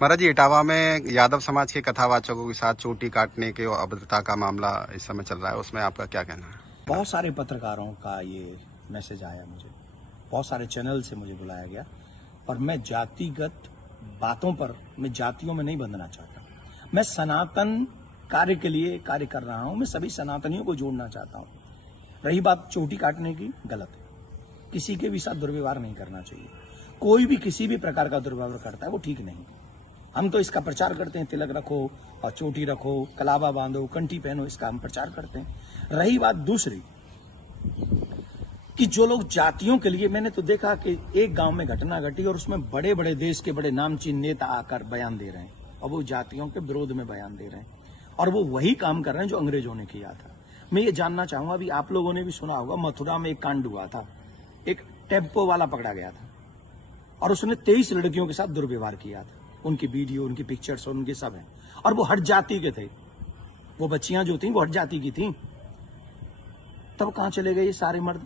महाराज जी, इटावा में यादव समाज के कथावाचकों के साथ चोटी काटने के अभद्रता का मामला इस समय चल रहा है, उसमें आपका क्या कहना है? बहुत सारे पत्रकारों का ये मैसेज आया मुझे, बहुत सारे चैनल से मुझे बुलाया गया, और मैं जातिगत बातों पर, मैं जातियों में नहीं बंधना चाहता। मैं सनातन कार्य के लिए कार्य कर रहा हूं, मैं सभी सनातनियों को जोड़ना चाहता हूं। रही बात चोटी काटने की, गलत है। किसी के भी साथ दुर्व्यवहार नहीं करना चाहिए। कोई भी किसी भी प्रकार का दुर्व्यवहार करता है वो ठीक नहीं। हम तो इसका प्रचार करते हैं, तिलक रखो और चोटी रखो, कलावा बांधो, कंठी पहनो, इसका हम प्रचार करते हैं। रही बात दूसरी कि जो लोग जातियों के लिए, मैंने तो देखा कि एक गांव में घटना घटी और उसमें बड़े बड़े देश के बड़े नामचीन नेता आकर बयान दे रहे हैं और वो जातियों के विरोध में बयान दे रहे हैं, और वो वही काम कर रहे हैं जो अंग्रेजों ने किया था। मैं ये जानना चाहूंगा, अभी आप लोगों ने भी सुना होगा, मथुरा में एक कांड हुआ था, एक टेम्पो वाला पकड़ा गया था और उसने 23 लड़कियों के साथ दुर्व्यवहार किया था। उनकी वीडियो, उनकी पिक्चर्स और उनके सब हैं, और वो हट जाति के थे। वो बच्चियां जो थी वो हट जाति की थी। तब कहां चले गए ये सारे मर्द?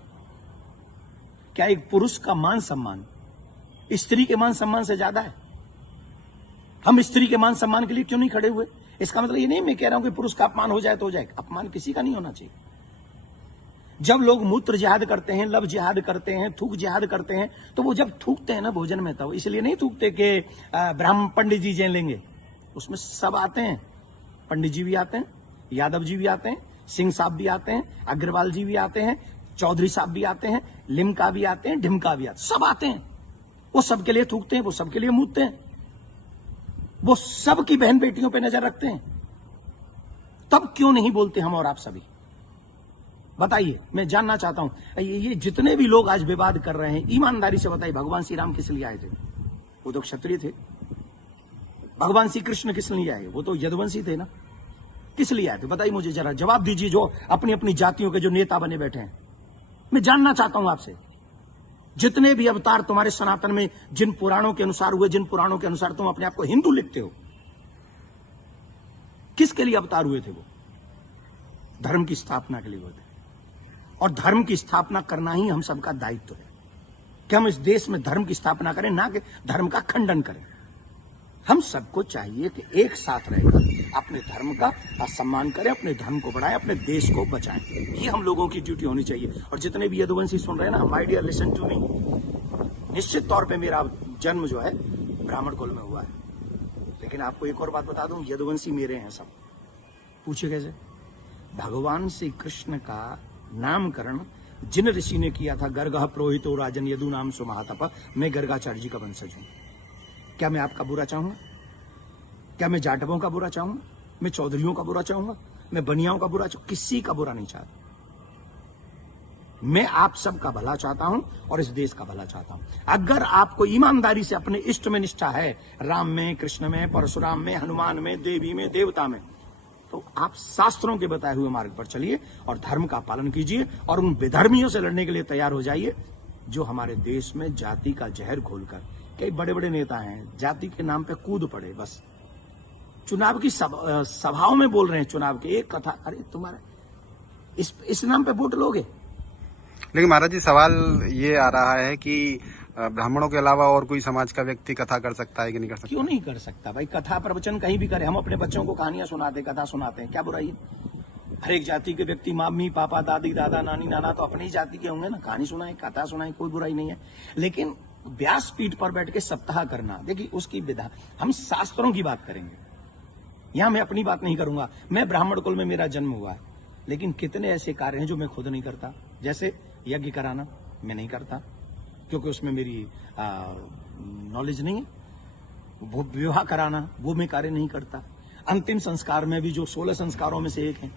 क्या एक पुरुष का मान सम्मान स्त्री के मान सम्मान से ज्यादा है? हम स्त्री के मान सम्मान के लिए क्यों नहीं खड़े हुए? इसका मतलब ये नहीं मैं कह रहा हूं कि पुरुष का अपमान हो जाए तो हो जाए, अपमान किसी का नहीं होना चाहिए। जब लोग मूत्र जिहाद करते हैं, लब जिहाद करते हैं, थूक जिहाद करते हैं, तो वो जब थूकते हैं ना भोजन में, तब इसलिए नहीं थूकते कि ब्राह्मण पंडित जी जय लेंगे। उसमें सब आते हैं, पंडित जी भी आते हैं, यादव जी भी आते हैं, सिंह साहब भी आते हैं, अग्रवाल जी भी आते हैं, चौधरी साहब भी आते हैं, लिमका भी आते हैं, ढिमका भी आते हैं, सब आते हैं। वो सबके लिए थूकते हैं, वो सबके लिए मूतते हैं, वो सबकी बहन बेटियों पर नजर रखते हैं। तब क्यों नहीं बोलते हम और आप सभी? बताइए, मैं जानना चाहता हूं। ये जितने भी लोग आज विवाद कर रहे हैं, ईमानदारी से बताइए, भगवान श्री राम किस लिए आए थे? वो तो क्षत्रिय थे। भगवान श्री कृष्ण किस लिए आए? वो तो यदुवंशी थे ना। किस लिए आए थे? बताइए मुझे, जरा जवाब दीजिए, जो अपनी अपनी जातियों के जो नेता बने बैठे हैं। मैं जानना चाहता हूं आपसे, जितने भी अवतार तुम्हारे सनातन में जिन पुराणों के अनुसार हुए, जिन पुराणों के अनुसार तुम अपने आप को हिंदू लिखते हो, किसके लिए अवतार हुए थे? वो धर्म की स्थापना के लिए हुए थे, और धर्म की स्थापना करना ही हम सबका दायित्व है कि हम इस देश में धर्म की स्थापना करें, ना कि धर्म का खंडन करें। हम सबको चाहिए कि एक साथ रहकर अपने धर्म का सम्मान करें, अपने धर्म को बढ़ाएं, अपने देश को बचाएं। ये हम लोगों की ड्यूटी होनी चाहिए। और जितने भी यदुवंशी सुन रहे हैं ना, my dear, listen to me. निश्चित तौर पे मेरा जन्म जो है ब्राह्मण कुल में हुआ है, लेकिन आपको एक और बात बता दूं, यदुवंशी मेरे हैं सब। पूछिए कैसे? भगवान श्री कृष्ण का नामकरण जिन ऋषि ने किया था, गर्गः पुरोहितो राजन यदु नाम सुमहातप, मैं गर्गाचार्य जी का वंशज हूं। क्या मैं आपका बुरा चाहूंगा? क्या मैं जाटवों का बुरा चाहूंगा? मैं चौधरियों का बुरा चाहूंगा? मैं बनियाओं का बुरा चाहूंगा? किसी का बुरा नहीं चाहता। मैं आप सबका भला चाहता हूं और इस देश का भला चाहता हूं। अगर आपको ईमानदारी से अपने इष्ट में निष्ठा है, राम में, कृष्ण में, परशुराम में, हनुमान में, देवी में, देवता में, तो आप शास्त्रों के बताए हुए मार्ग पर चलिए और धर्म का पालन कीजिए, और उन विधर्मियों से लड़ने के लिए तैयार हो जाइए जो हमारे देश में जाति का जहर घोलकर, कई बड़े बड़े नेता हैं, जाति के नाम पे कूद पड़े, बस चुनाव की सभाओं में बोल रहे हैं, चुनाव के एक कथा, अरे तुम्हारे इस नाम पे वोट लोगे? लेकिन महाराज जी, सवाल ये आ रहा है कि ब्राह्मणों के अलावा और कोई समाज का व्यक्ति कथा कर सकता है कि नहीं कर सकता? क्यों नहीं कर सकता भाई? कथा प्रवचन कहीं भी करे। हम अपने बच्चों को कहानियां सुनाते, कथा सुनाते हैं, क्या बुराई है? हर एक जाति के व्यक्ति, मम्मी पापा, दादी दादा, नानी नाना तो अपनी ही जाति के होंगे ना। कहानी सुनाए, कथा सुनाए, कोई बुराई नहीं है। लेकिन व्यासपीठ पर बैठ के सप्ताह करना, देखिए उसकी विधा, हम शास्त्रों की बात करेंगे। यहां मैं अपनी बात नहीं करूंगा। मैं ब्राह्मण कुल में मेरा जन्म हुआ है, लेकिन कितने ऐसे कार्य हैं जो मैं खुद नहीं करता। जैसे यज्ञ कराना मैं नहीं करता, क्योंकि उसमें मेरी नॉलेज नहीं है। विवाह कराना वो मैं कार्य नहीं करता। अंतिम संस्कार में भी जो 16 संस्कारों में से एक है,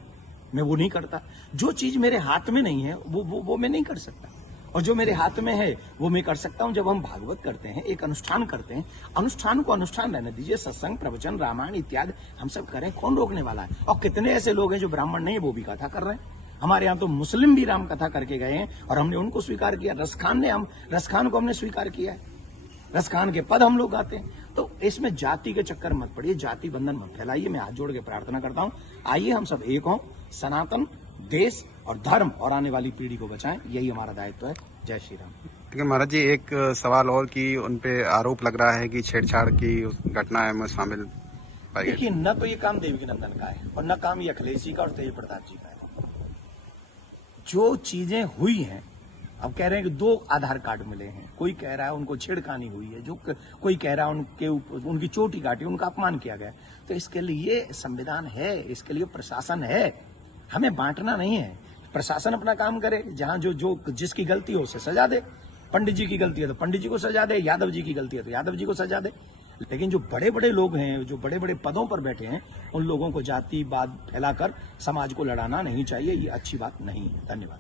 मैं वो नहीं करता। जो चीज मेरे हाथ में नहीं है वो मैं नहीं कर सकता, और जो मेरे हाथ में है वो मैं कर सकता हूं। जब हम भागवत करते हैं, एक अनुष्ठान करते हैं, अनुष्ठान को अनुष्ठान रहने दीजिए। सत्संग, प्रवचन, रामायण इत्यादि हम सब करें, कौन रोकने वाला है? और कितने ऐसे लोग हैं जो ब्राह्मण नहीं है, वो भी कथा कर रहे हैं। हमारे यहाँ तो मुस्लिम भी राम कथा करके गए हैं और हमने उनको स्वीकार किया। रसखान को हमने स्वीकार किया है। रसखान के पद हम लोग गाते हैं। तो इसमें जाति के चक्कर मत पड़िए, जाति बंधन मत फैलाइए। मैं हाथ जोड़ के प्रार्थना करता हूं, आइए हम सब एक हों, सनातन, देश और धर्म और आने वाली पीढ़ी को बचाएं। यही हमारा दायित्व है। जय श्री राम। लेकिन महाराज जी एक सवाल और कि उनपे आरोप लग रहा है कि छेड़छाड़ की उस घटना में शामिल पाई गई। देखिए, न तो ये काम देवकी नंदन का है और न काम ये अखिलेश जी का और तेज प्रताप जी का है। जो चीजें हुई हैं, अब कह रहे हैं कि 2 आधार कार्ड मिले हैं, कोई कह रहा है उनको छेड़खानी हुई है, कोई कह रहा है उनकी चोटी काटी, उनका अपमान किया गया। तो इसके लिए संविधान है, इसके लिए प्रशासन है, हमें बांटना नहीं है। प्रशासन अपना काम करे, जहां जो जिसकी गलती हो उसे सजा दे। पंडित जी की गलती है तो पंडित जी को सजा दे, यादव जी की गलती है तो यादव जी को सजा दे। लेकिन जो बड़े बड़े लोग हैं, जो बड़े बड़े पदों पर बैठे हैं, उन लोगों को जातिवाद फैलाकर समाज को लड़ाना नहीं चाहिए। ये अच्छी बात नहीं है। धन्यवाद।